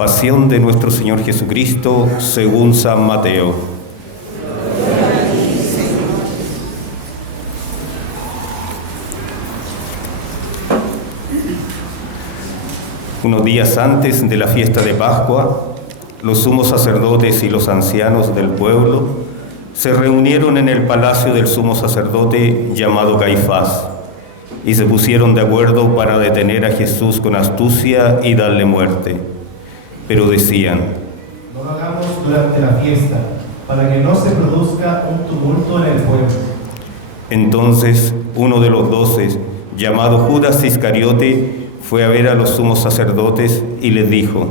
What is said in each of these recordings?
Pasión de nuestro Señor Jesucristo según San Mateo. Unos días antes de la fiesta de Pascua, los sumos sacerdotes y los ancianos del pueblo se reunieron en el palacio del sumo sacerdote llamado Caifás y se pusieron de acuerdo para detener a Jesús con astucia y darle muerte. Pero decían: no lo hagamos durante la fiesta, para que no se produzca un tumulto en el pueblo. Entonces uno de los 12, llamado Judas Iscariote, fue a ver a los sumos sacerdotes y les dijo: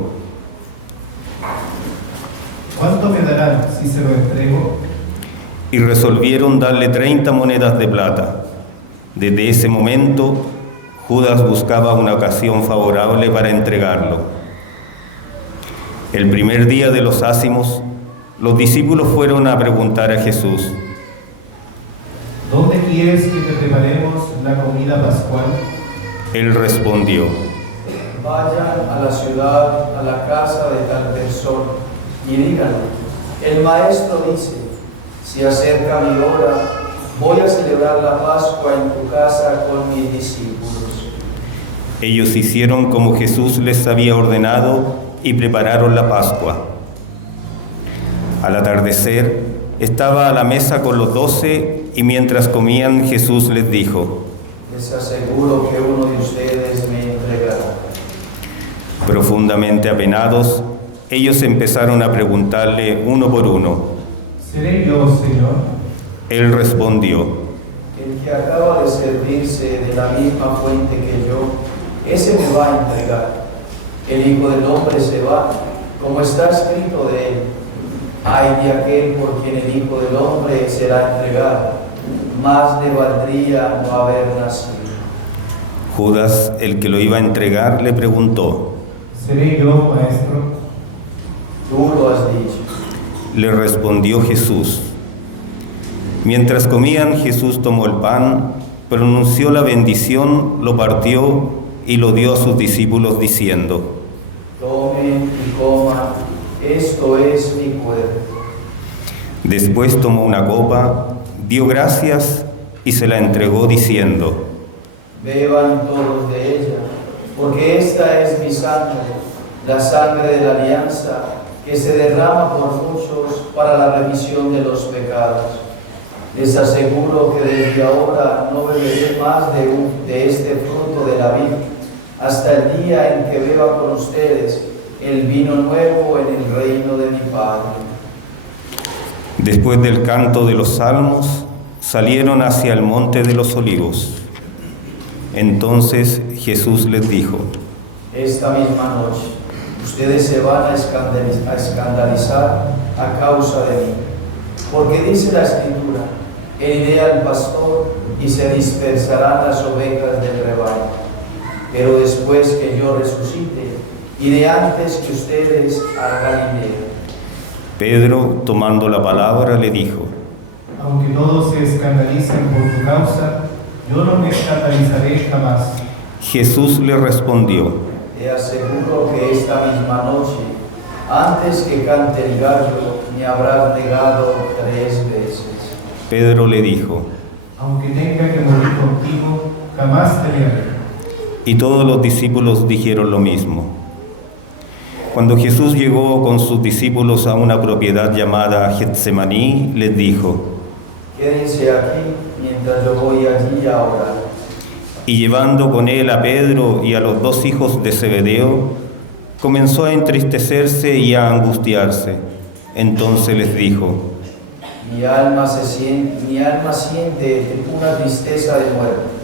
¿cuánto me darán si se lo entrego? Y resolvieron darle 30 monedas de plata. Desde ese momento, Judas buscaba una ocasión favorable para entregarlo. El primer día de los ázimos, los discípulos fueron a preguntar a Jesús: ¿dónde quieres que te preparemos la comida pascual? Él respondió: vayan a la ciudad, a la casa de tal persona, y díganle: el maestro dice, se acerca mi hora, voy a celebrar la Pascua en tu casa con mis discípulos. Ellos hicieron como Jesús les había ordenado y prepararon la Pascua. Al atardecer, estaba a la mesa con los 12 y mientras comían, Jesús les dijo: les aseguro que uno de ustedes me entregará. Profundamente apenados, ellos empezaron a preguntarle uno por uno: ¿seré yo, Señor? Él respondió: el que acaba de servirse de la misma fuente que yo, ese me va a entregar. El Hijo del Hombre se va, como está escrito de él. Ay de aquel por quien el Hijo del Hombre será entregado. Más le valdría no haber nacido. Judas, el que lo iba a entregar, le preguntó: ¿seré yo, maestro? Tú lo has dicho. Le respondió Jesús. Mientras comían, Jesús tomó el pan, pronunció la bendición, lo partió y lo dio a sus discípulos diciendo: tomen y coman, esto es mi cuerpo. Después tomó una copa, dio gracias y se la entregó diciendo: beban todos de ella, porque esta es mi sangre, la sangre de la alianza, que se derrama por muchos para la remisión de los pecados. Les aseguro que desde ahora no beberé más de este fruto de la vid, hasta el día en que beba con ustedes el vino nuevo en el reino de mi Padre. Después del canto de los salmos, salieron hacia el monte de los olivos. Entonces Jesús les dijo: esta misma noche ustedes se van a escandalizar a causa de mí, porque dice la Escritura: heriré al pastor y se dispersarán las ovejas del rebaño. Pero después que yo resucite, iré antes que ustedes a Galilea. Pedro, tomando la palabra, le dijo: aunque todos se escandalicen por tu causa, yo no me escandalizaré jamás. Jesús le respondió: te aseguro que esta misma noche, antes que cante el gallo, me habrás negado 3 veces. Pedro le dijo: aunque tenga que morir contigo, jamás te negaré. Y todos los discípulos dijeron lo mismo. Cuando Jesús llegó con sus discípulos a una propiedad llamada Getsemaní, les dijo: quédense aquí mientras yo voy allí a orar. Y llevando con él a Pedro y a los 2 hijos de Zebedeo, comenzó a entristecerse y a angustiarse. Entonces les dijo: mi alma siente una tristeza de muerte.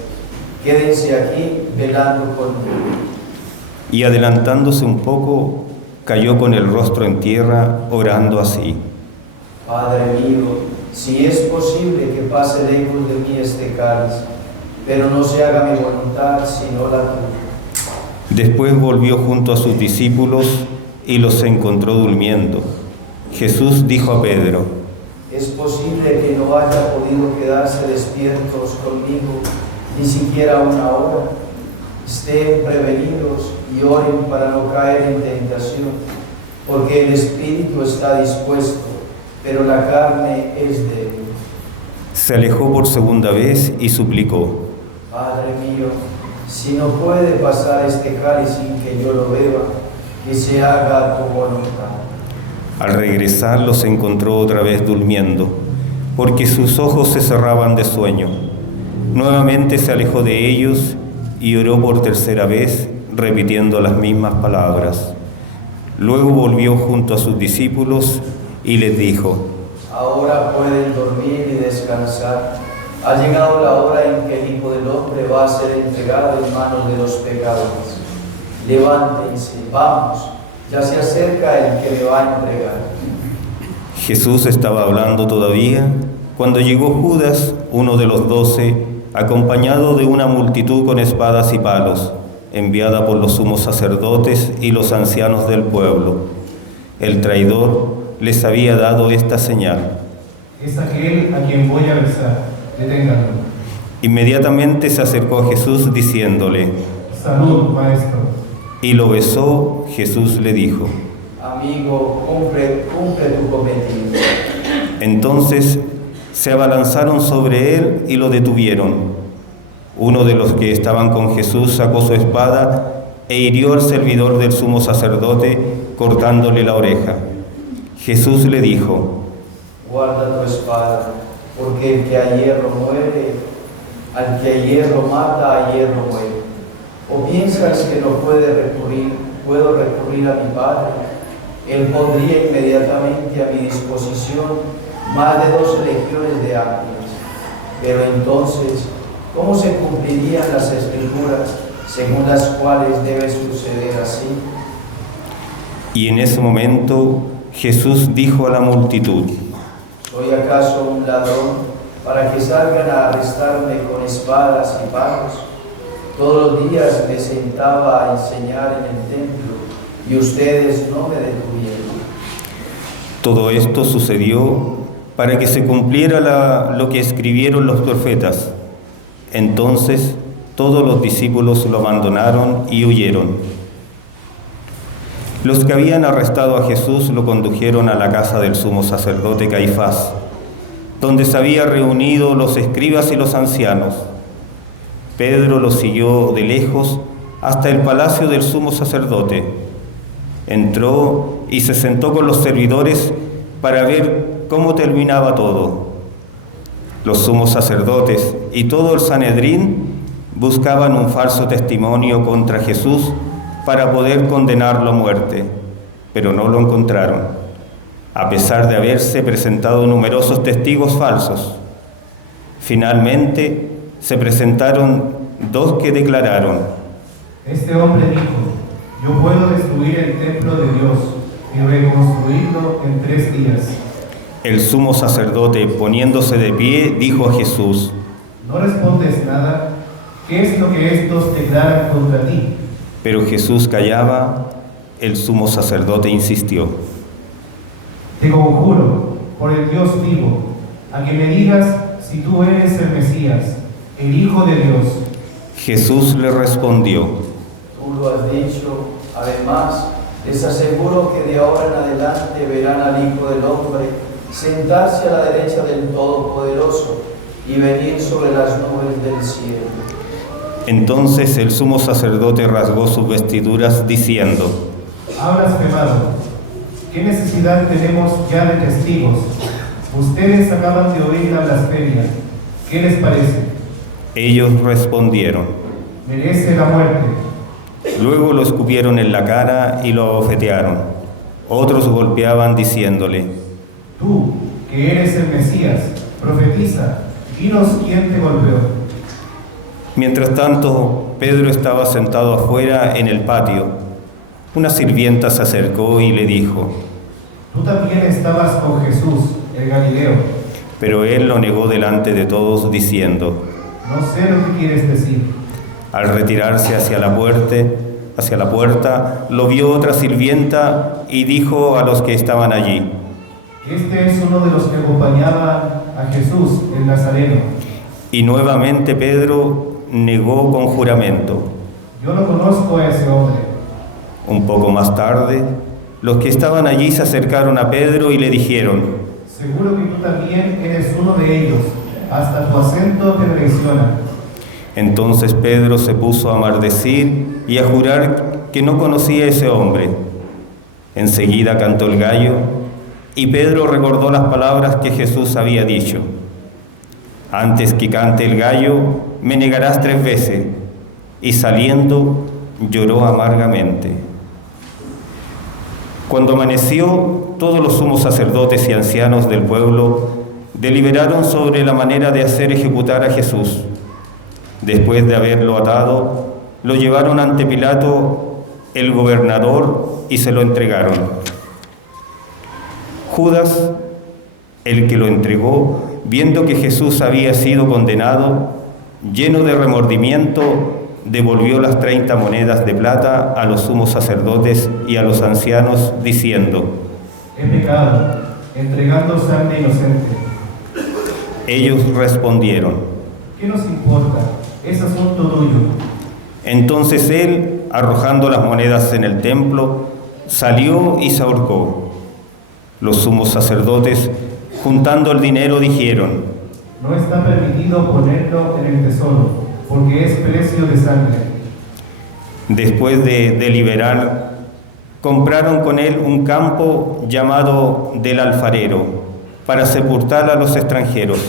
Quédense aquí velando conmigo. Y adelantándose un poco, cayó con el rostro en tierra, orando así: Padre mío, si es posible que pase lejos de mí este cáliz, pero no se haga mi voluntad sino la tuya. Después volvió junto a sus discípulos y los encontró durmiendo. Jesús dijo a Pedro: es posible que no haya podido quedarse despiertos conmigo ni siquiera una hora. Estén prevenidos y oren para no caer en tentación, porque el espíritu está dispuesto, pero la carne es débil. Se alejó por segunda vez y suplicó: Padre mío, si no puede pasar este cáliz sin que yo lo beba, que se haga tu voluntad. Al regresar los encontró otra vez durmiendo, porque sus ojos se cerraban de sueño. Nuevamente se alejó de ellos y oró por tercera vez, repitiendo las mismas palabras. Luego volvió junto a sus discípulos y les dijo: Ahora pueden dormir y descansar. Ha llegado la hora en que el Hijo del Hombre va a ser entregado en manos de los pecadores. Levántense, vamos, ya se acerca el que me va a entregar. Jesús estaba hablando todavía cuando llegó Judas, uno de los 12, acompañado de una multitud con espadas y palos, enviada por los sumos sacerdotes y los ancianos del pueblo. El traidor les había dado esta señal: Es aquel a quien voy a besar, deténganlo. Inmediatamente se acercó a Jesús diciéndole: Salud, maestro. Y lo besó. Jesús le dijo: Amigo, cumple tu cometido. Entonces se abalanzaron sobre él y lo detuvieron. Uno de los que estaban con Jesús sacó su espada e hirió al servidor del sumo sacerdote, cortándole la oreja. Jesús le dijo: Guarda tu espada, porque el que a hierro muere, al que a hierro mata, a hierro muere. ¿O piensas que no puedo recurrir a mi Padre? Él pondría inmediatamente a mi disposición más de 2 legiones de ángeles. Pero entonces, ¿cómo se cumplirían las Escrituras según las cuales debe suceder así? Y en ese momento Jesús dijo a la multitud: ¿Soy acaso un ladrón para que salgan a arrestarme con espadas y palos? Todos los días me sentaba a enseñar en el templo y ustedes no me detuvieron. Todo esto sucedió para que se cumpliera lo que escribieron los profetas. Entonces todos los discípulos lo abandonaron y huyeron. Los que habían arrestado a Jesús lo condujeron a la casa del sumo sacerdote Caifás, donde se habían reunido los escribas y los ancianos. Pedro lo siguió de lejos hasta el palacio del sumo sacerdote. Entró y se sentó con los servidores para ver cómo terminaba todo. Los sumos sacerdotes y todo el Sanedrín buscaban un falso testimonio contra Jesús para poder condenarlo a muerte, pero no lo encontraron, a pesar de haberse presentado numerosos testigos falsos. Finalmente se presentaron 2 que declararon: Este hombre dijo: yo puedo destruir el templo de Dios y reconstruirlo en 3 días. El sumo sacerdote, poniéndose de pie, dijo a Jesús: ¿No respondes nada? ¿Qué es lo que estos declaran contra ti? Pero Jesús callaba. El sumo sacerdote insistió: Te conjuro, por el Dios vivo, a que me digas si tú eres el Mesías, el Hijo de Dios. Jesús le respondió: Tú lo has dicho. Además, les aseguro que de ahora en adelante verán al Hijo del Hombre sentarse a la derecha del Todopoderoso y venir sobre las nubes del cielo. Entonces el sumo sacerdote rasgó sus vestiduras diciendo: Ha blasfemado. ¿Qué necesidad tenemos ya de testigos? Ustedes acaban de oír la blasfemia. ¿Qué les parece? Ellos respondieron: Merece la muerte. Luego lo escupieron en la cara y lo abofetearon. Otros golpeaban diciéndole: Tú, que eres el Mesías, profetiza, dinos quién te golpeó. Mientras tanto, Pedro estaba sentado afuera en el patio. Una sirvienta se acercó y le dijo: Tú también estabas con Jesús, el Galileo. Pero él lo negó delante de todos, diciendo: No sé lo que quieres decir. Al retirarse hacia la puerta, lo vio otra sirvienta y dijo a los que estaban allí: Este es uno de los que acompañaba a Jesús, el Nazareno. Y nuevamente Pedro negó con juramento: yo no conozco a ese hombre. Un poco más tarde, los que estaban allí se acercaron a Pedro y le dijeron: Seguro que tú también eres uno de ellos, hasta tu acento te traiciona. Entonces Pedro se puso a maldecir y a jurar que no conocía a ese hombre. Enseguida cantó el gallo y Pedro recordó las palabras que Jesús había dicho: antes que cante el gallo, me negarás 3 veces. Y saliendo, lloró amargamente. Cuando amaneció, todos los sumos sacerdotes y ancianos del pueblo deliberaron sobre la manera de hacer ejecutar a Jesús. Después de haberlo atado, lo llevaron ante Pilato, el gobernador, y se lo entregaron. Judas, el que lo entregó, viendo que Jesús había sido condenado, lleno de remordimiento, devolvió las 30 monedas de plata a los sumos sacerdotes y a los ancianos, diciendo: He pecado, entregando sangre inocente. Ellos respondieron: ¿Qué nos importa? Es asunto tuyo. Entonces él, arrojando las monedas en el templo, salió y se ahorcó. Los sumos sacerdotes, juntando el dinero, dijeron: No está permitido ponerlo en el tesoro, porque es precio de sangre. Después de deliberar, compraron con él un campo llamado del Alfarero, para sepultar a los extranjeros.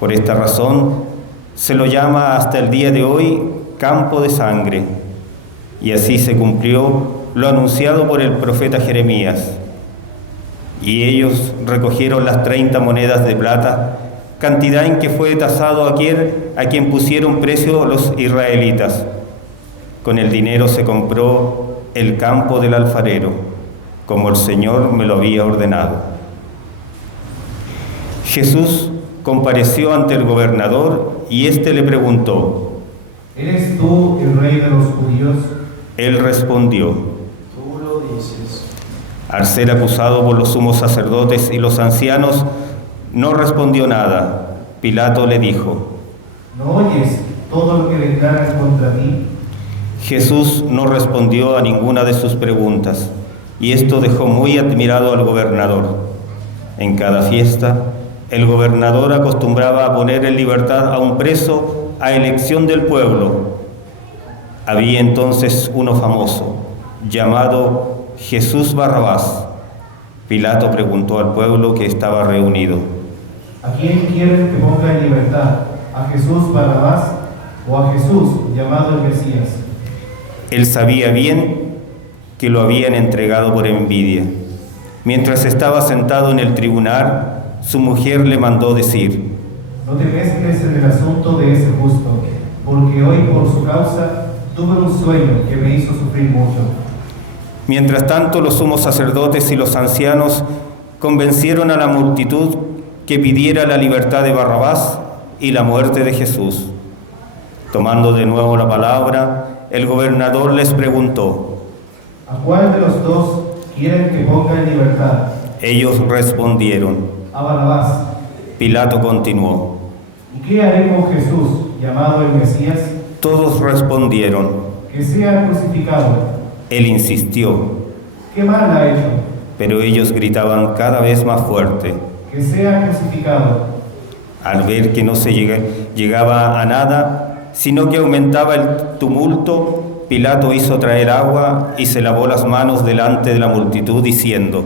Por esta razón, se lo llama hasta el día de hoy Campo de Sangre. Y así se cumplió lo anunciado por el profeta Jeremías. Y ellos recogieron las 30 monedas de plata, cantidad en que fue tasado a quien pusieron precio los israelitas. Con el dinero se compró el campo del alfarero, como el Señor me lo había ordenado. Jesús compareció ante el gobernador y éste le preguntó: ¿Eres tú el rey de los judíos? Él respondió: Tú lo dices. Al ser acusado por los sumos sacerdotes y los ancianos, no respondió nada. Pilato le dijo: ¿No oyes todo lo que declaran contra ti? Jesús no respondió a ninguna de sus preguntas, y esto dejó muy admirado al gobernador. En cada fiesta, el gobernador acostumbraba a poner en libertad a un preso a elección del pueblo. Había entonces uno famoso, llamado Jesús Barrabás. Pilato preguntó al pueblo que estaba reunido: ¿A quién quieren que ponga en libertad? ¿A Jesús Barrabás o a Jesús llamado el Mesías? Él sabía bien que lo habían entregado por envidia. Mientras estaba sentado en el tribunal, su mujer le mandó decir: No te mezcles en el asunto de ese justo, porque hoy por su causa tuve un sueño que me hizo sufrir mucho. Mientras tanto, los sumos sacerdotes y los ancianos convencieron a la multitud que pidiera la libertad de Barrabás y la muerte de Jesús. Tomando de nuevo la palabra, el gobernador les preguntó: ¿A cuál de los dos quieren que ponga en libertad? Ellos respondieron: A Barrabás. Pilato continuó: ¿Y qué haré con Jesús, llamado el Mesías? Todos respondieron. Que sea crucificado. Él insistió, ¿Qué mal ha hecho? pero ellos gritaban cada vez más fuerte. Que sea crucificado. Al ver que no se llegaba a nada, sino que aumentaba el tumulto, Pilato hizo traer agua y se lavó las manos delante de la multitud, diciendo: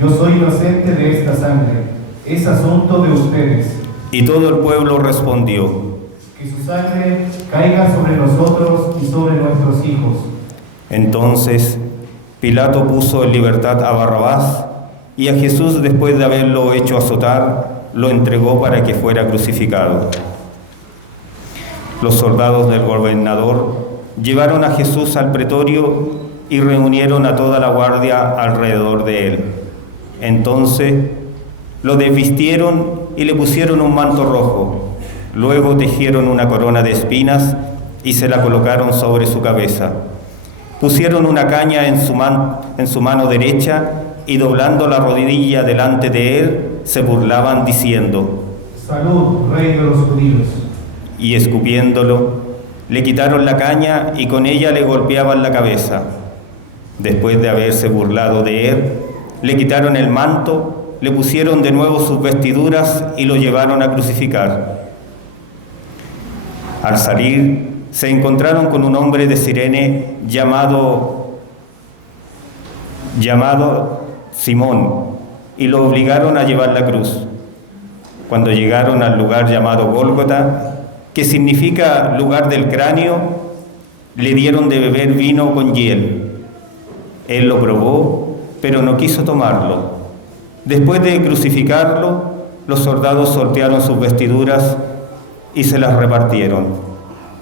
Yo soy inocente de esta sangre. Es asunto de ustedes. Y todo el pueblo respondió: Que su sangre caiga sobre nosotros y sobre nuestros hijos. Entonces Pilato puso en libertad a Barrabás, y a Jesús, después de haberlo hecho azotar, lo entregó para que fuera crucificado. Los soldados del gobernador llevaron a Jesús al pretorio y reunieron a toda la guardia alrededor de él. Entonces lo desvistieron y le pusieron un manto rojo. Luego tejieron una corona de espinas y se la colocaron sobre su cabeza. Pusieron una caña en su mano derecha y, doblando la rodilla delante de él, se burlaban diciendo: Salud, rey de los judíos. Y escupiéndolo, le quitaron la caña y con ella le golpeaban la cabeza. Después de haberse burlado de él, le quitaron el manto, le pusieron de nuevo sus vestiduras y lo llevaron a crucificar. Al salir, se encontraron con un hombre de Cirene llamado Simón y lo obligaron a llevar la cruz. Cuando llegaron al lugar llamado Gólgota, que significa lugar del cráneo, le dieron de beber vino con hiel. Él lo probó, pero no quiso tomarlo. Después de crucificarlo, los soldados sortearon sus vestiduras y se las repartieron.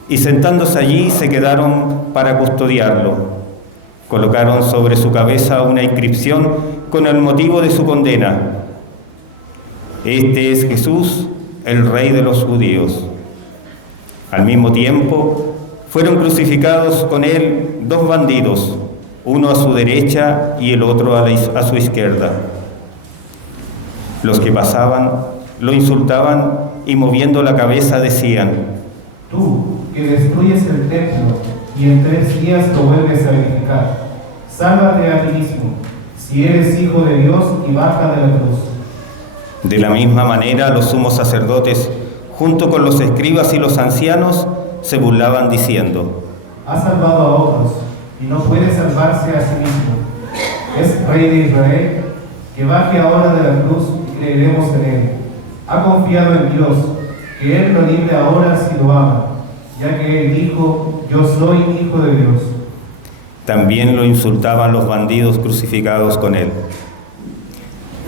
Y sentándose allí se quedaron para custodiarlo. Colocaron sobre su cabeza una inscripción con el motivo de su condena: Este es Jesús, el Rey de los judíos. Al mismo tiempo, fueron crucificados con él 2 bandidos, uno a su derecha y el otro a su izquierda. Los que pasaban lo insultaban y moviendo la cabeza decían: Tú, que destruyes el templo y en 3 días lo vuelves a edificar, sálvate a ti mismo, si eres hijo de Dios, y baja de la cruz. De la misma manera, los sumos sacerdotes, junto con los escribas y los ancianos, se burlaban diciendo: Ha salvado a otros y no puede salvarse a sí mismo. Es Rey de Israel, que baje ahora de la cruz y creeremos en él. Ha confiado en Dios, que él lo libre ahora si lo ama, ya que él dijo: Yo soy hijo de Dios. También lo insultaban los bandidos crucificados con él.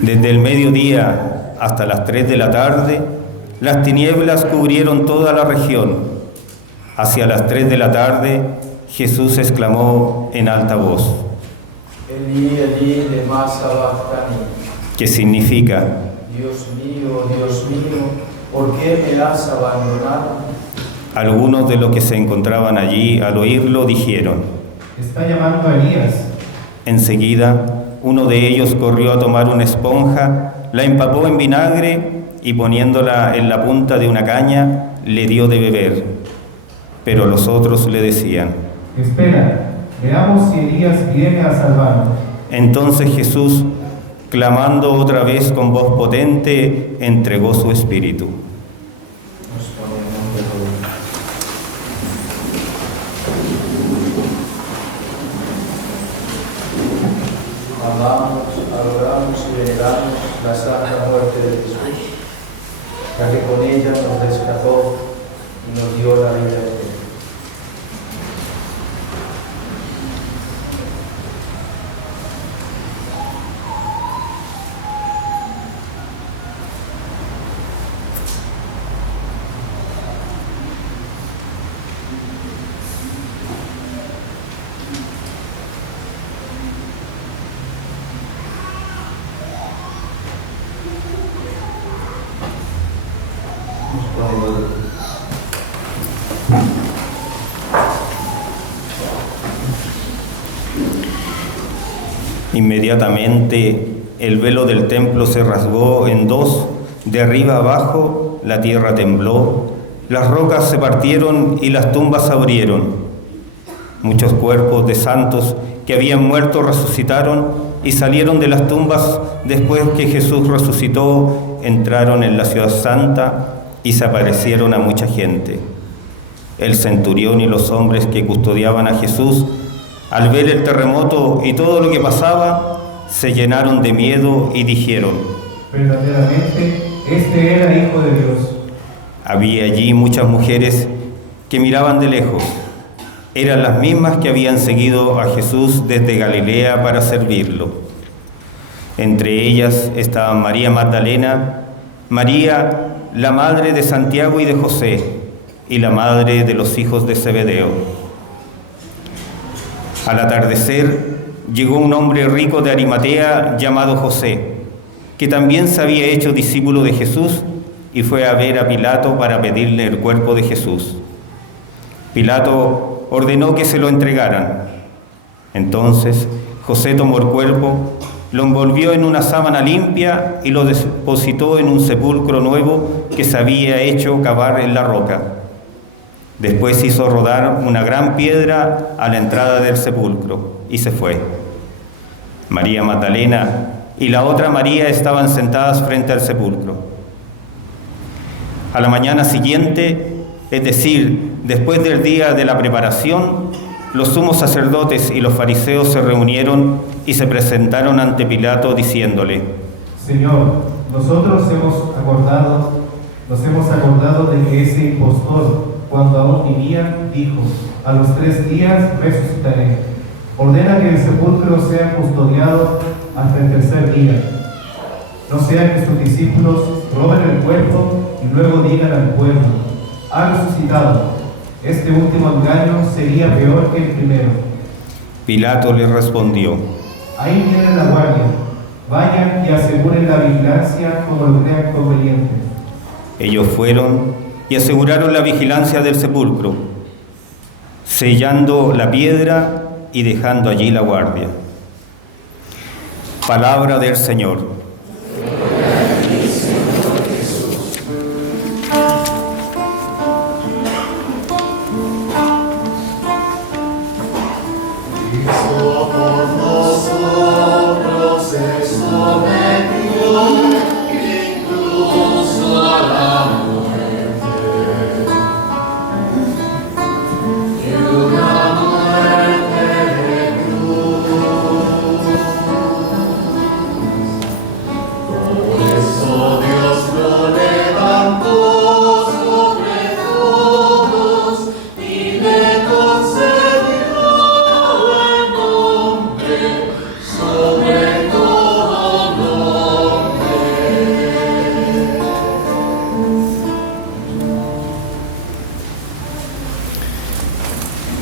Desde el mediodía hasta las 3 de la tarde, las tinieblas cubrieron toda la región. Hacia las 3 de la tarde, Jesús exclamó en alta voz: Elí, Elí, lema sabactani. que significa: Dios mío, ¿por qué me has abandonado? Algunos de los que se encontraban allí al oírlo dijeron: Está llamando a Elías. Enseguida, uno de ellos corrió a tomar una esponja, la empapó en vinagre y poniéndola en la punta de una caña, le dio de beber. Pero los otros le decían: Espera, veamos si Elías viene a salvarnos. Entonces Jesús, clamando otra vez con voz potente, entregó su espíritu. Nos ponemos de rodillas. Amamos, adoramos y veneramos la santa muerte de Jesús, la que con ella nos rescató y nos dio la vida eterna. Inmediatamente el velo del templo se rasgó en 2, de arriba abajo la tierra tembló, las rocas se partieron y las tumbas se abrieron. Muchos cuerpos de santos que habían muerto resucitaron y salieron de las tumbas después que Jesús resucitó, entraron en la ciudad santa y se aparecieron a mucha gente. El centurión y los hombres que custodiaban a Jesús, al ver el terremoto y todo lo que pasaba, se llenaron de miedo y dijeron: Verdaderamente, este era Hijo de Dios. Había allí muchas mujeres que miraban de lejos. Eran las mismas que habían seguido a Jesús desde Galilea para servirlo. Entre ellas estaban María Magdalena, María, la madre de Santiago y de José, y la madre de los hijos de Zebedeo. Al atardecer, llegó un hombre rico de Arimatea llamado José, que también se había hecho discípulo de Jesús y fue a ver a Pilato para pedirle el cuerpo de Jesús. Pilato ordenó que se lo entregaran. Entonces José tomó el cuerpo, lo envolvió en una sábana limpia y lo depositó en un sepulcro nuevo que se había hecho cavar en la roca. Después hizo rodar una gran piedra a la entrada del sepulcro y se fue. María Magdalena y la otra María estaban sentadas frente al sepulcro. A la mañana siguiente, es decir, después del día de la preparación, los sumos sacerdotes y los fariseos se reunieron y se presentaron ante Pilato diciéndole: Señor, nosotros nos hemos acordado de que ese impostor, cuando aún vivía, dijo: a los 3 días resucitaré. Ordena que el sepulcro sea custodiado hasta el 3er día. No sea que sus discípulos roben el cuerpo y luego digan al pueblo: ha resucitado. Este último engaño sería peor que el primero. Pilato le respondió: Ahí viene la guardia. Vayan y aseguren la vigilancia como lo crean conveniente. Ellos fueron y aseguraron la vigilancia del sepulcro, sellando la piedra y dejando allí la guardia. Palabra del Señor.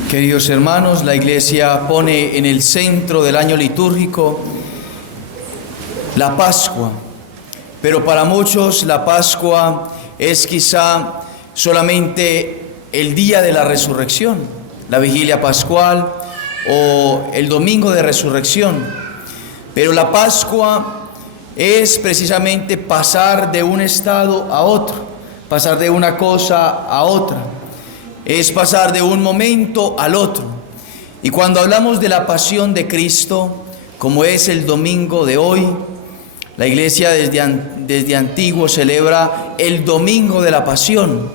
Queridos hermanos, la Iglesia pone en el centro del año litúrgico la Pascua, pero para muchos la Pascua es quizá solamente el día de la resurrección, la vigilia pascual o el domingo de resurrección, pero la Pascua es precisamente pasar de un estado a otro, pasar de una cosa a otra. Es pasar de un momento al otro. Y cuando hablamos de la pasión de Cristo, como es el domingo de hoy, la Iglesia desde antiguo celebra el domingo de la pasión,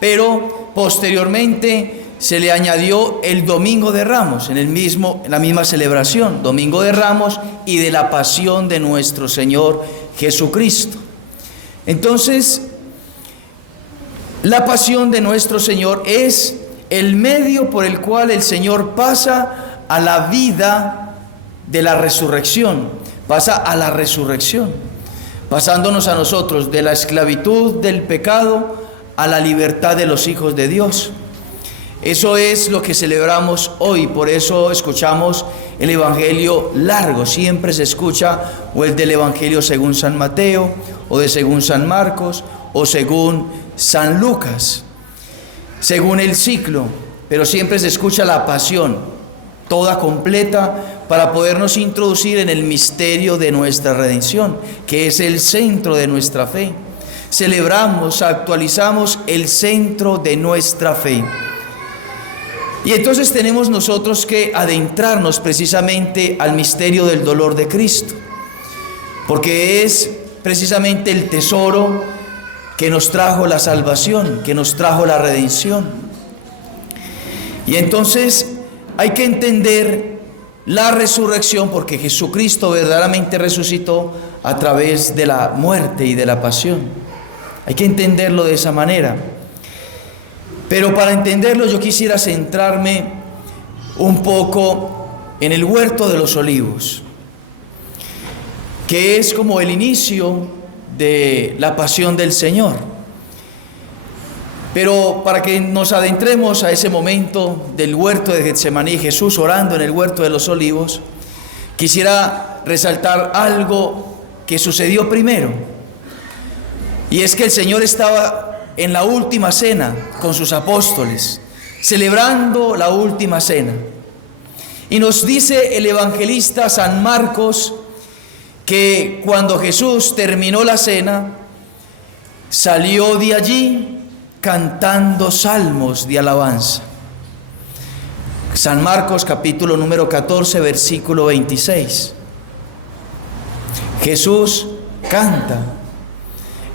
pero posteriormente se le añadió el domingo de Ramos en la misma celebración, domingo de Ramos y de la pasión de nuestro Señor Jesucristo. Entonces, la pasión de nuestro Señor es el medio por el cual el Señor pasa a la vida de la resurrección, pasa a la resurrección, pasándonos a nosotros de la esclavitud del pecado a la libertad de los hijos de Dios. Eso es lo que celebramos hoy, por eso escuchamos el Evangelio largo, siempre se escucha o el del Evangelio según San Mateo, o de según San Marcos, o según San Lucas, según el ciclo, pero siempre se escucha la pasión, toda completa, para podernos introducir en el misterio de nuestra redención, que es el centro de nuestra fe. Celebramos, actualizamos el centro de nuestra fe. Y entonces tenemos nosotros que adentrarnos precisamente al misterio del dolor de Cristo, porque es precisamente el tesoro que nos trajo la salvación, que nos trajo la redención. Y entonces hay que entender la resurrección, porque Jesucristo verdaderamente resucitó a través de la muerte y de la pasión. Hay que entenderlo de esa manera. Pero para entenderlo yo quisiera centrarme un poco en el huerto de los olivos, que es como el inicio de la pasión del Señor. Pero para que nos adentremos a ese momento del huerto de Getsemaní, Jesús orando en el huerto de los olivos, quisiera resaltar algo que sucedió primero. Y es que el Señor estaba en la última cena con sus apóstoles, celebrando la última cena. Y nos dice el evangelista San Marcos que cuando Jesús terminó la cena, salió de allí cantando salmos de alabanza. San Marcos capítulo número 14, versículo 26. Jesús canta.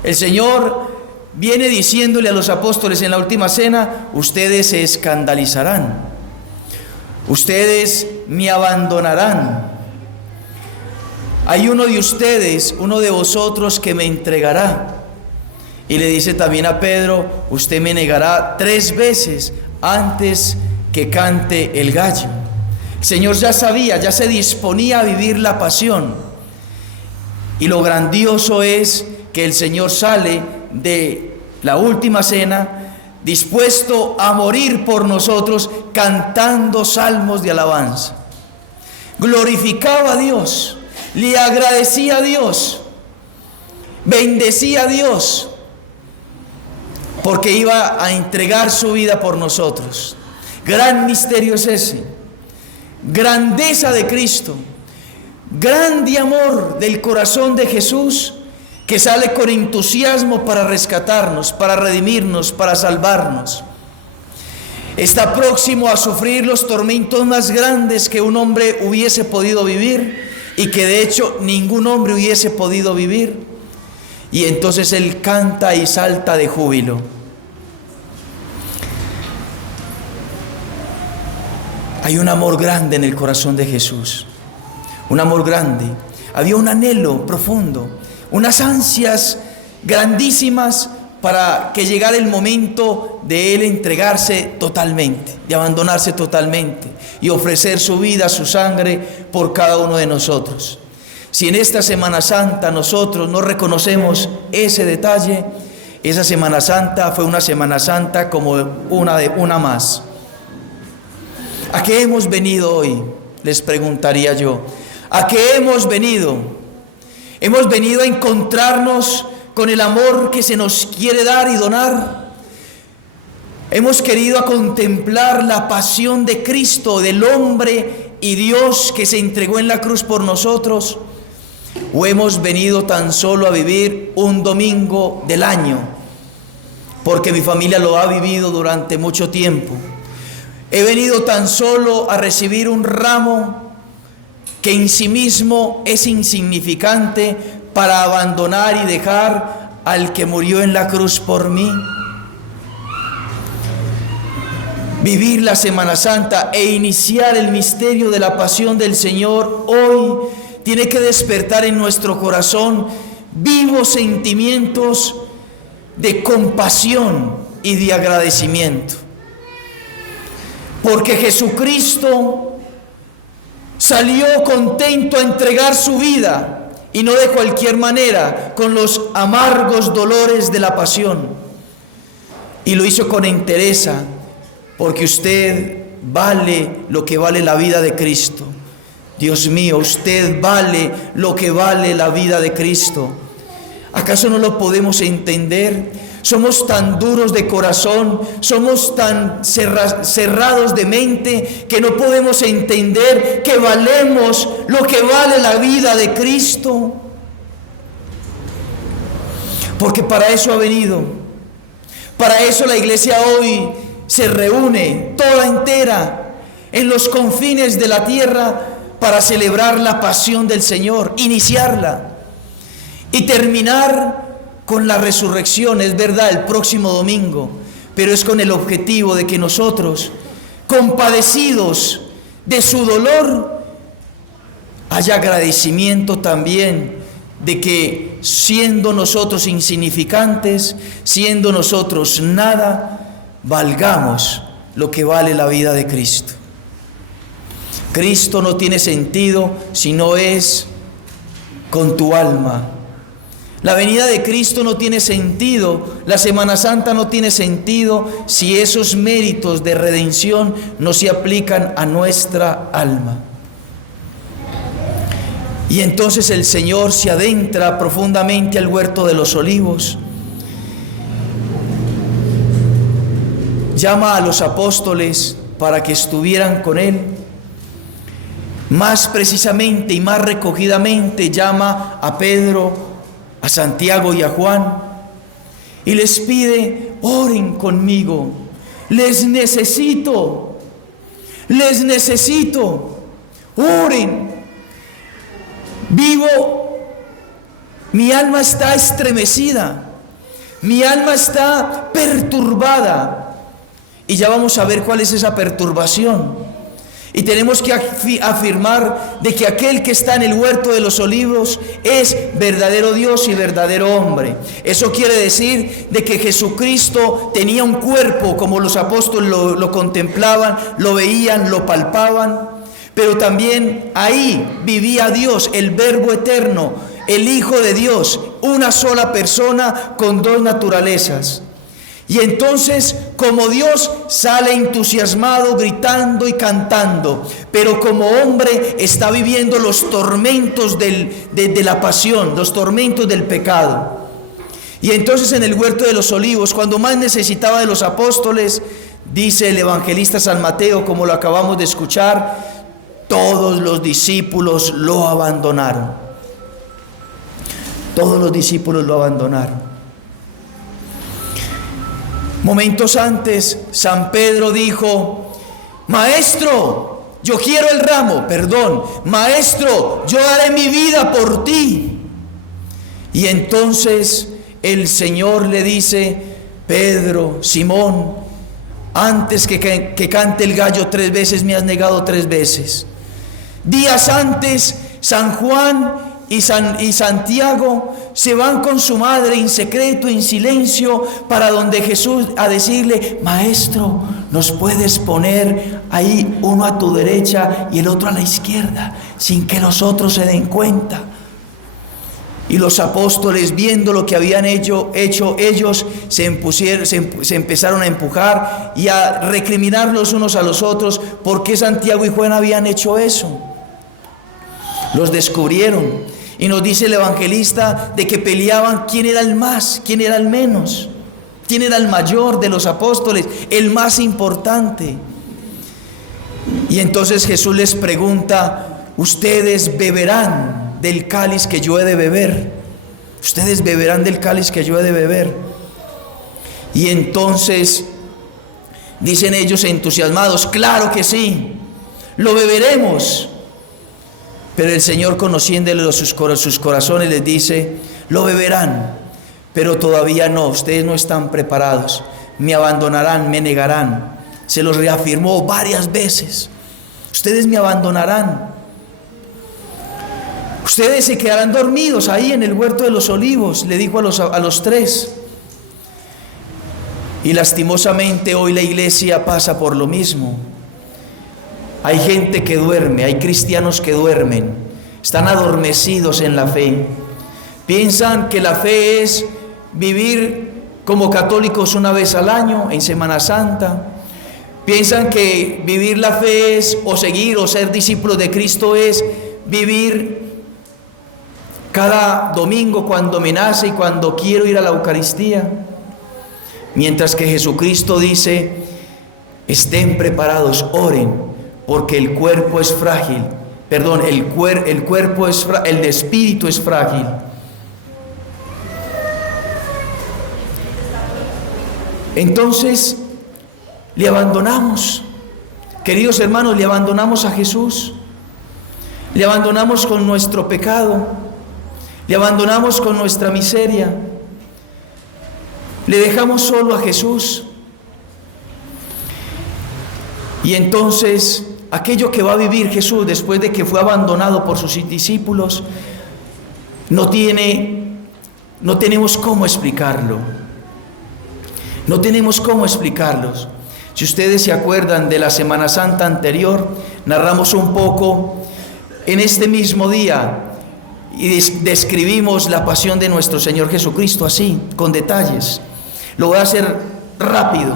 El Señor viene diciéndole a los apóstoles en la última cena: ustedes se escandalizarán, ustedes me abandonarán. Hay uno de ustedes, uno de vosotros que me entregará. Y le dice también a Pedro: usted me negará 3 veces antes que cante el gallo. El Señor ya sabía, ya se disponía a vivir la pasión. Y lo grandioso es que el Señor sale de la última cena dispuesto a morir por nosotros, cantando salmos de alabanza. Glorificaba a Dios, le agradecía a Dios, bendecía a Dios, porque iba a entregar su vida por nosotros. Gran misterio es ese, grandeza de Cristo, grande amor del corazón de Jesús, que sale con entusiasmo para rescatarnos, para redimirnos, para salvarnos. Está próximo a sufrir los tormentos más grandes que un hombre hubiese podido vivir, y que de hecho ningún hombre hubiese podido vivir. Y entonces Él canta y salta de júbilo. Hay un amor grande en el corazón de Jesús, un amor grande. Había un anhelo profundo, unas ansias grandísimas para que llegara el momento de Él entregarse totalmente, de abandonarse totalmente y ofrecer su vida, su sangre por cada uno de nosotros. Si en esta Semana Santa nosotros no reconocemos ese detalle, esa Semana Santa fue una Semana Santa como una más. ¿A qué hemos venido hoy? Les preguntaría yo. ¿A qué hemos venido? Hemos venido a encontrarnos con el amor que se nos quiere dar y donar. Hemos querido a contemplar la pasión de Cristo, del hombre y Dios que se entregó en la cruz por nosotros. ¿O hemos venido tan solo a vivir un domingo del año? Porque mi familia lo ha vivido durante mucho tiempo. He venido tan solo a recibir un ramo que en sí mismo es insignificante para abandonar y dejar al que murió en la cruz por mí. Vivir la Semana Santa e iniciar el misterio de la pasión del Señor hoy tiene que despertar en nuestro corazón vivos sentimientos de compasión y de agradecimiento. Porque Jesucristo salió contento a entregar su vida, y no de cualquier manera, con los amargos dolores de la pasión. Y lo hizo con entereza, porque usted vale lo que vale la vida de Cristo. Dios mío, usted vale lo que vale la vida de Cristo. ¿Acaso no lo podemos entender? Somos tan duros de corazón, somos tan cerrados de mente, que no podemos entender que valemos lo que vale la vida de Cristo. Porque para eso ha venido. Para eso la iglesia hoy se reúne toda entera en los confines de la tierra para celebrar la pasión del Señor, iniciarla y terminar con la resurrección. Es verdad, el próximo domingo, pero es con el objetivo de que nosotros, compadecidos de su dolor, haya agradecimiento también de que, siendo nosotros insignificantes, siendo nosotros nada, valgamos lo que vale la vida de Cristo. Cristo no tiene sentido si no es con tu alma. La venida de Cristo no tiene sentido, la Semana Santa no tiene sentido si esos méritos de redención no se aplican a nuestra alma. Y entonces el Señor se adentra profundamente al huerto de los olivos, llama a los apóstoles para que estuvieran con Él. Más precisamente y más recogidamente llama a Pedro, a Santiago y a Juan, y les pide oren conmigo. Les necesito. Oren. Vivo, mi alma está estremecida, mi alma está perturbada. Y ya vamos a ver cuál es esa perturbación. Y tenemos que afirmar de que aquel que está en el huerto de los olivos es verdadero Dios y verdadero hombre. Eso quiere decir de que Jesucristo tenía un cuerpo como los apóstoles lo contemplaban, lo veían, lo palpaban. Pero también ahí vivía Dios, el Verbo eterno, el Hijo de Dios, una sola persona con dos naturalezas. Y entonces, como Dios, sale entusiasmado, gritando y cantando, pero como hombre está viviendo los tormentos de la pasión, los tormentos del pecado. Y entonces en el huerto de los olivos, cuando más necesitaba de los apóstoles, dice el evangelista San Mateo, como lo acabamos de escuchar, todos los discípulos lo abandonaron. Todos los discípulos lo abandonaron. Momentos antes, San Pedro dijo: Maestro, yo quiero el ramo, Maestro, yo daré mi vida por ti. Y entonces el Señor le dice: Pedro, Simón, antes que cante el gallo 3 veces me has negado 3 veces. Días antes, San Juan y Santiago se van con su madre en secreto, en silencio, para donde Jesús, a decirle: Maestro, ¿nos puedes poner ahí uno a tu derecha y el otro a la izquierda, sin que los otros se den cuenta? Y los apóstoles, viendo lo que habían hecho ellos, se empezaron a empujar y a recriminar los unos a los otros. ¿Por qué Santiago y Juan habían hecho eso? Los descubrieron. Y nos dice el evangelista de que peleaban quién era el más, quién era el menos, quién era el mayor de los apóstoles, el más importante. Y entonces Jesús les pregunta: ¿ustedes beberán del cáliz que yo he de beber? ¿Ustedes beberán del cáliz que yo he de beber? Y entonces dicen ellos entusiasmados: claro que sí, lo beberemos. Pero el Señor, conociéndole sus corazones, les dice: lo beberán, pero todavía no, ustedes no están preparados, me abandonarán, me negarán. Se los reafirmó varias veces: ustedes me abandonarán, ustedes se quedarán dormidos ahí en el huerto de los olivos, le dijo a los 3. Y lastimosamente hoy la iglesia pasa por lo mismo. Hay gente que duerme, hay cristianos que duermen, están adormecidos en la fe. Piensan que la fe es vivir como católicos una vez al año, en Semana Santa. Piensan que vivir la fe es, o seguir o ser discípulos de Cristo es vivir cada domingo cuando me nace y cuando quiero ir a la Eucaristía. Mientras que Jesucristo dice: estén preparados, oren, porque el cuerpo es frágil, el espíritu es frágil. Entonces le abandonamos, queridos hermanos, le abandonamos a Jesús, le abandonamos con nuestro pecado, le abandonamos con nuestra miseria, le dejamos solo a Jesús. Y entonces aquello que va a vivir Jesús después de que fue abandonado por sus discípulos, no tenemos cómo explicarlo. No tenemos cómo explicarlos. Si ustedes se acuerdan de la Semana Santa anterior, narramos un poco en este mismo día y describimos la pasión de nuestro Señor Jesucristo así, con detalles. Lo voy a hacer rápido,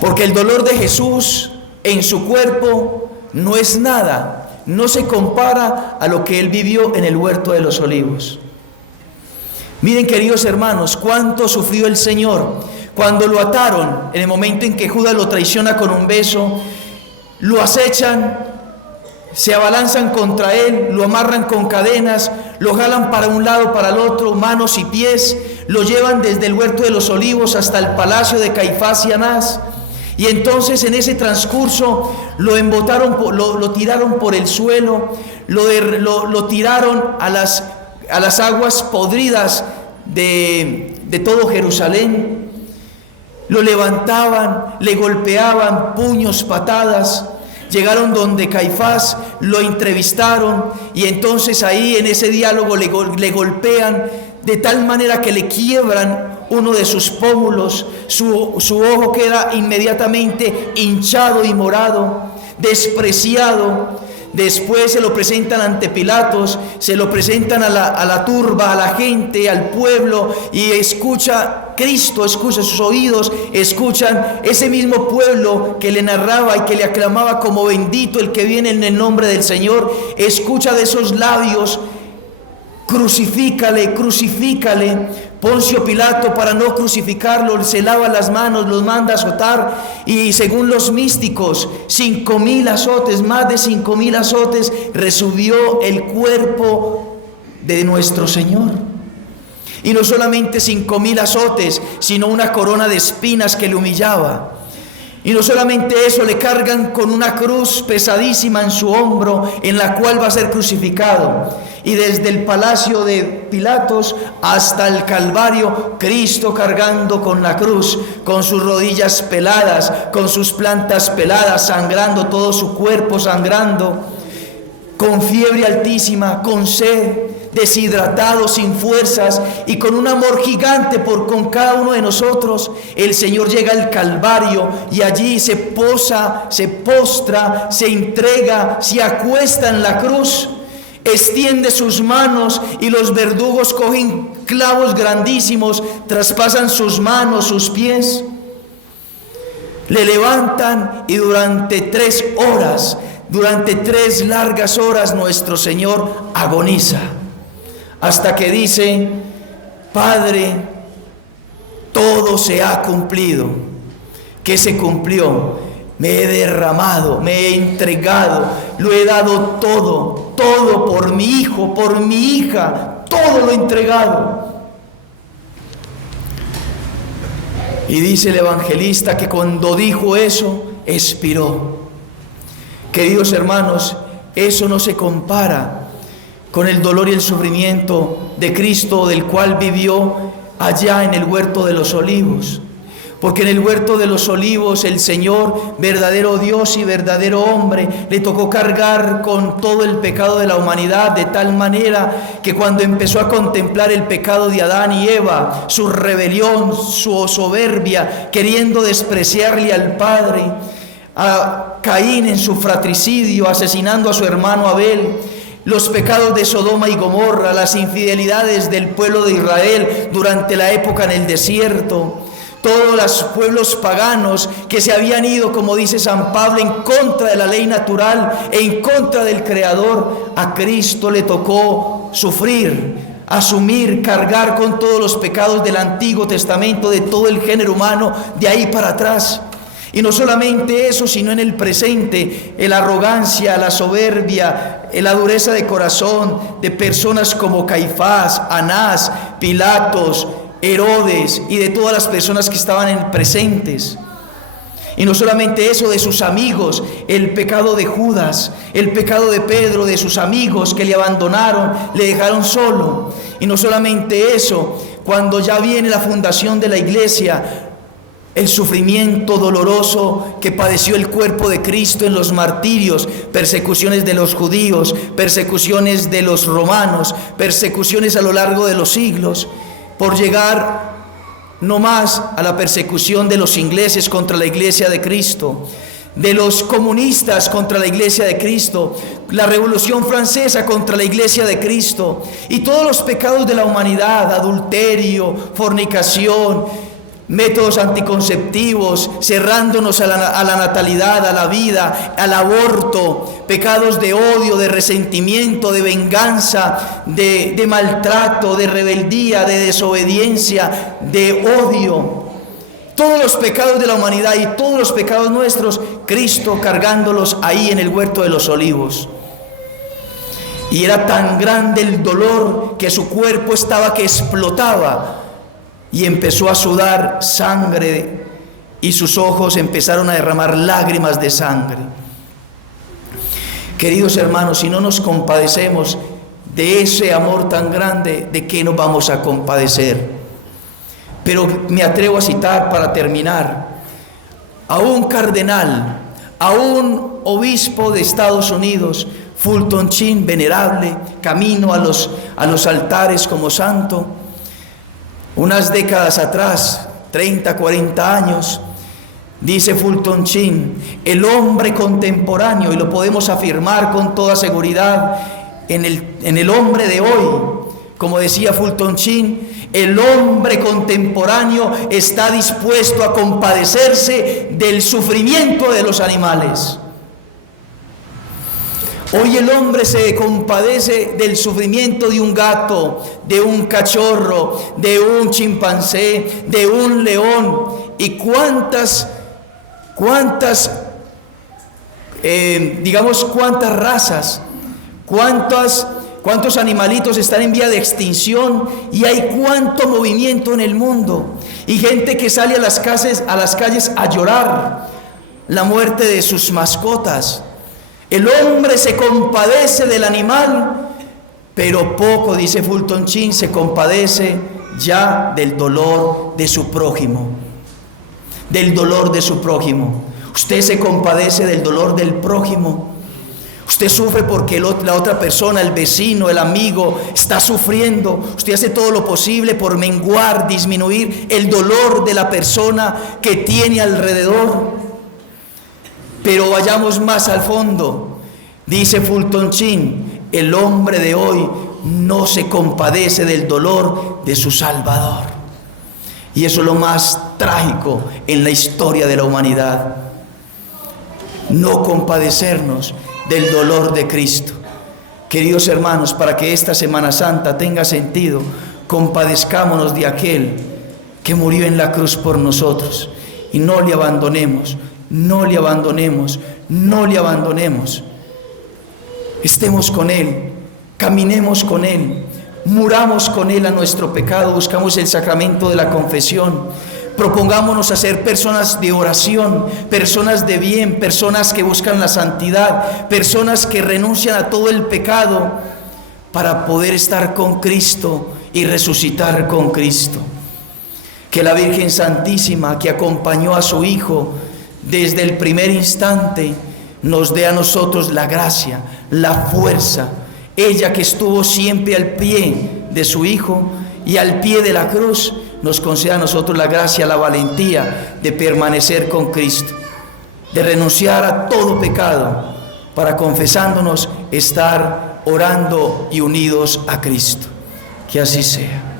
porque el dolor de Jesús en su cuerpo no es nada, no se compara a lo que Él vivió en el huerto de los olivos. Miren, queridos hermanos, cuánto sufrió el Señor cuando lo ataron, en el momento en que Judas lo traiciona con un beso, lo acechan, se abalanzan contra Él, lo amarran con cadenas, lo jalan para un lado, para el otro, manos y pies, lo llevan desde el huerto de los olivos hasta el palacio de Caifás y Anás. Y entonces en ese transcurso lo embotaron, lo tiraron por el suelo, lo tiraron a las aguas podridas de todo Jerusalén. Lo levantaban, le golpeaban, puños, patadas. Llegaron donde Caifás, lo entrevistaron y entonces ahí en ese diálogo le golpean de tal manera que le quiebran uno de sus pómulos, su ojo queda inmediatamente hinchado y morado, despreciado. Después se lo presentan ante Pilatos, se lo presentan a la turba, a la gente, al pueblo, y Cristo escucha, sus oídos escuchan ese mismo pueblo que le narraba y que le aclamaba como bendito el que viene en el nombre del Señor. Escucha de esos labios: crucifícale, crucifícale. Poncio Pilato, para no crucificarlo, se lava las manos, los manda a azotar, y según los místicos, 5,000 azotes, más de 5,000 azotes, recibió el cuerpo de nuestro Señor. Y no solamente 5,000 azotes, sino una corona de espinas que le humillaba. Y no solamente eso, le cargan con una cruz pesadísima en su hombro, en la cual va a ser crucificado. Y desde el palacio de Pilatos hasta el Calvario, Cristo cargando con la cruz, con sus rodillas peladas, con sus plantas peladas, sangrando, todo su cuerpo sangrando, con fiebre altísima, con sed, deshidratado, sin fuerzas y con un amor gigante con cada uno de nosotros. El Señor llega al Calvario y allí se postra, se entrega, se acuesta en la cruz, extiende sus manos y los verdugos cogen clavos grandísimos, traspasan sus manos, sus pies, le levantan y durante 3 horas, durante 3 largas horas, nuestro Señor agoniza. Hasta que dice: Padre, todo se ha cumplido. ¿Qué se cumplió? Me he derramado, me he entregado, lo he dado todo, todo por mi hijo, por mi hija, todo lo he entregado. Y dice el evangelista que cuando dijo eso, expiró. Queridos hermanos, eso no se compara con el dolor y el sufrimiento de Cristo, del cual vivió allá en el huerto de los olivos. Porque en el huerto de los olivos el Señor, verdadero Dios y verdadero hombre, le tocó cargar con todo el pecado de la humanidad, de tal manera que cuando empezó a contemplar el pecado de Adán y Eva, su rebelión, su soberbia, queriendo despreciarle al Padre, a Caín en su fratricidio, asesinando a su hermano Abel, los pecados de Sodoma y Gomorra, las infidelidades del pueblo de Israel durante la época en el desierto, todos los pueblos paganos que se habían ido, como dice San Pablo, en contra de la ley natural e en contra del Creador. A Cristo le tocó sufrir, asumir, cargar con todos los pecados del Antiguo Testamento, de todo el género humano, de ahí para atrás. Y no solamente eso, sino en el presente, la arrogancia, la soberbia, la dureza de corazón de personas como Caifás, Anás, Pilatos, Herodes y de todas las personas que estaban presentes. Y no solamente eso, de sus amigos, el pecado de Judas, el pecado de Pedro, de sus amigos que le abandonaron, le dejaron solo. Y no solamente eso, cuando ya viene la fundación de la iglesia, el sufrimiento doloroso que padeció el cuerpo de Cristo en los martirios, persecuciones de los judíos, persecuciones de los romanos, persecuciones a lo largo de los siglos, por llegar no más a la persecución de los ingleses contra la iglesia de Cristo, de los comunistas contra la iglesia de Cristo, la Revolución Francesa contra la iglesia de Cristo, y todos los pecados de la humanidad, adulterio, fornicación, métodos anticonceptivos, cerrándonos a la natalidad, a la vida, al aborto, pecados de odio, de resentimiento, de venganza, de maltrato, de rebeldía, de desobediencia, de odio. Todos los pecados de la humanidad y todos los pecados nuestros, Cristo cargándolos ahí en el huerto de los olivos. Y era tan grande el dolor que su cuerpo estaba que explotaba. y empezó a sudar sangre y sus ojos empezaron a derramar lágrimas de sangre. Queridos hermanos, si no nos compadecemos de ese amor tan grande, ¿de qué nos vamos a compadecer? Pero me atrevo a citar para terminar a un cardenal, a un obispo de Estados Unidos, Fulton Sheen, venerable, camino a los altares como santo. Unas décadas atrás, 30, 40 años, dice Fulton Sheen, el hombre contemporáneo, y lo podemos afirmar con toda seguridad en el hombre de hoy, como decía Fulton Sheen, el hombre contemporáneo está dispuesto a compadecerse del sufrimiento de los animales. Hoy el hombre se compadece del sufrimiento de un gato, de un cachorro, de un chimpancé, de un león. ¿Y cuántas razas, cuántos animalitos están en vía de extinción, y hay cuánto movimiento en el mundo, y gente que sale a las calles a llorar la muerte de sus mascotas? El hombre se compadece del animal, pero poco, dice Fulton Sheen, se compadece ya del dolor de su prójimo. Del dolor de su prójimo. Usted se compadece del dolor del prójimo. Usted sufre porque la otra persona, el vecino, el amigo, está sufriendo. Usted hace todo lo posible por menguar, disminuir el dolor de la persona que tiene alrededor. Pero vayamos más al fondo. Dice Fulton Sheen, el hombre de hoy no se compadece del dolor de su Salvador. Y eso es lo más trágico en la historia de la humanidad. No compadecernos del dolor de Cristo. Queridos hermanos, para que esta Semana Santa tenga sentido, compadezcámonos de aquel que murió en la cruz por nosotros, y no le abandonemos, no le abandonemos, no le abandonemos. Estemos con Él, caminemos con Él, muramos con Él a nuestro pecado, buscamos el sacramento de la confesión, propongámonos a ser personas de oración, personas de bien, personas que buscan la santidad, personas que renuncian a todo el pecado para poder estar con Cristo y resucitar con Cristo. Que la Virgen Santísima, que acompañó a su Hijo desde el primer instante, nos dé a nosotros la gracia, la fuerza. Ella que estuvo siempre al pie de su Hijo y al pie de la cruz, nos conceda a nosotros la gracia, la valentía de permanecer con Cristo, de renunciar a todo pecado, para, confesándonos, estar orando y unidos a Cristo. Que así sea.